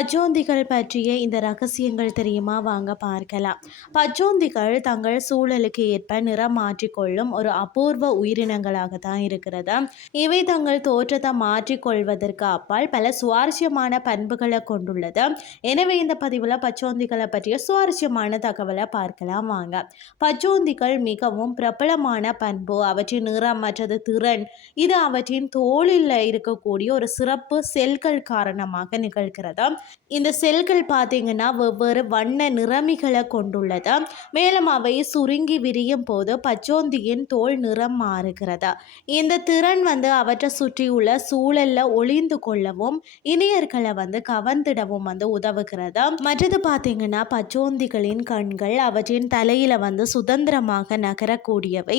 பச்சோந்திகள் பற்றிய இந்த ரகசியங்கள் தெரியுமா? வாங்க பார்க்கலாம். பச்சோந்திகள் தங்கள் சூழலுக்கு ஏற்ப நிறம் மாற்றிக்கொள்ளும் ஒரு அபூர்வ உயிரினங்களாக தான் இருக்கிறது. இவை தங்கள் தோற்றத்தை மாற்றிக்கொள்வதற்கு அப்பால் பல சுவாரஸ்யமான பண்புகளை கொண்டுள்ளது. எனவே இந்த பதிவில் பச்சோந்திகளை பற்றிய சுவாரஸ்யமான தகவலை பார்க்கலாம் வாங்க. பச்சோந்திகள் மிகவும் பிரபலமான பண்பு. அவற்றின் நிறம் மற்றது திறன். இது அவற்றின் தோளில் இருக்கக்கூடிய ஒரு சிறப்பு செல்கள் காரணமாக நிகழ்கிறது. இந்த செல்கள் பார்த்திங்கன்னா வெவ்வேறு வண்ண நிறமிகளை கொண்டுள்ளது? மேலும் அவை சுருங்கி விரியும் போது பச்சோந்தியின் தோல் நிறம் மாறுகிறது? இந்த திறன் வந்து அவற்றை சுற்றியுள்ள சூழல்ல ஒளிந்து கொள்ளவும் இணையர்களை வந்து கவர்ந்திடவும் வந்து உதவுகிறது? மற்றது பார்த்திங்கன்னா பச்சோந்திகளின் கண்கள் அவற்றின் தலையில் வந்து சுதந்திரமாக நகரக்கூடியவை.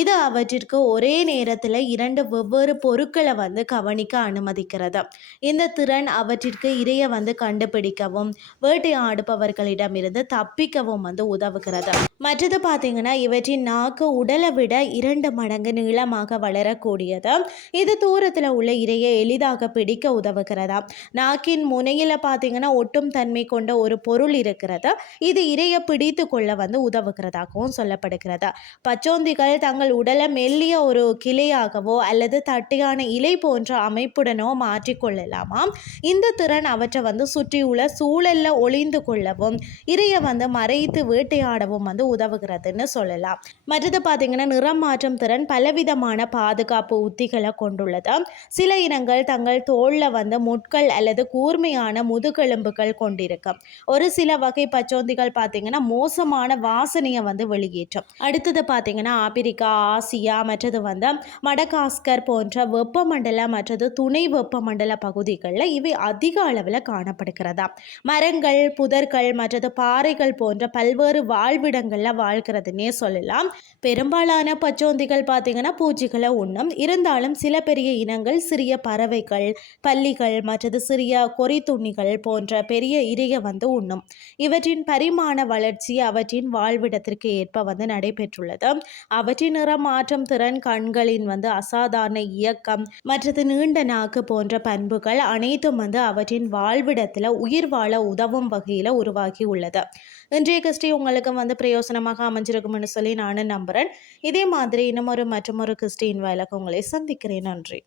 இது அவற்றிற்கு ஒரே நேரத்தில் இரண்டு வெவ்வேறு பொருட்களை வந்து கவனிக்க அனுமதிக்கிறது? இந்த திறன் அவற்றிற்கு இரைய வந்து கண்டுபிடிக்கவும் வேட்டையாடுபவர்களிடமிருந்து தப்பிக்கவும் வந்து உதவுகிறது. மற்றது பார்த்தீங்கன்னா இவற்றின் நாக்கு உடலை விட இரண்டு மடங்கு நீளமாக வளரக்கூடியது. இது தூரத்தில் உள்ள இரையை எளிதாக பிடிக்க உதவுகிறதா? நாக்கின் முனையில் பார்த்தீங்கன்னா ஒட்டும் தன்மை கொண்ட ஒரு பொருள் இருக்கிறது. இது இரையை பிடித்து கொள்ள வந்து உதவுகிறதாகவும் சொல்லப்படுகிறது. பச்சோந்திகள் தங்கள் உடலை மெல்லிய ஒரு கிளையாகவோ அல்லது தட்டையான இலை போன்ற அமைப்புடனோ மாற்றிக்கொள்ளலாமாம் இந்த திறன் அவற்றை வந்து சுற்றியுள்ள சூழல்ல ஒளிந்து கொள்ளவும் இரையை வந்து மறைத்து வேட்டையாடவும் வந்து உதவுகிறதுன்னு சொல்லலாம். மற்றது பார்த்தீங்கன்னா நிறம் மாற்றம் திறன் பலவிதமான பாதுகாப்பு உத்திகளை கொண்டுள்ளது. சில இனங்கள் தங்கள் தோளில் வந்து முட்கள் அல்லது கூர்மையான முதுகெலும்புகள் கொண்டிருக்கும் ஒரு சில வகை பச்சோந்திகள் பார்த்தீங்கன்னா மோசமான வாசனையை வந்து வெளியேற்றும். அடுத்தது பார்த்தீங்கன்னா ஆப்பிரிக்கா ஆசியா மற்றது வந்து மடகாஸ்கர் போன்ற வெப்பமண்டல மற்றது துணை வெப்பமண்டல பகுதிகளில் இவை அதிக அளவில் காணப்படுகிறதா? மரங்கள் புதர்கள் மற்றது பாறைகள் போன்ற பல்வேறு வாழ்விடங்களில் வாழ்கிறதுனே சொல்லலாம். பெரும்பாலான பச்சோந்திகள் பார்த்தீங்கன்னா பூச்சிகளை உண்ணும். இருந்தாலும் சில பெரிய இனங்கள் சிறிய பறவைகள் பள்ளிகள் மற்றது சிறிய கொறித்துண்ணிகள் போன்ற பெரிய இரையை வந்து உண்ணும். இவற்றின் பரிமாண வளர்ச்சி அவற்றின் வாழ்விடத்திற்கு ஏற்ப வந்து நடைபெற்றுள்ளது. அவற்றின் நிற மாற்றம் திறன் கண்களின் வந்து அசாதாரண இயக்கம் மற்றது நீண்ட நாக்கு போன்ற பண்புகள் அனைத்தும் வந்து அவற்றின் வாழ் வாழ்விடத்தில் உயிர் வாழ உதவும் வகையில் உருவாகி உள்ளது இன்றைய கிறிஸ்டி உங்களுக்கு வந்து பிரயோசனமாக அமைஞ்சிருக்கும்னு சொல்லி நானும் நம்புகிறேன் இதே மாதிரி இன்னமொரு ஒரு மற்றும் ஒரு கிறிஸ்டின் வாயிலாக உங்களை சந்திக்கிறேன். நன்றி.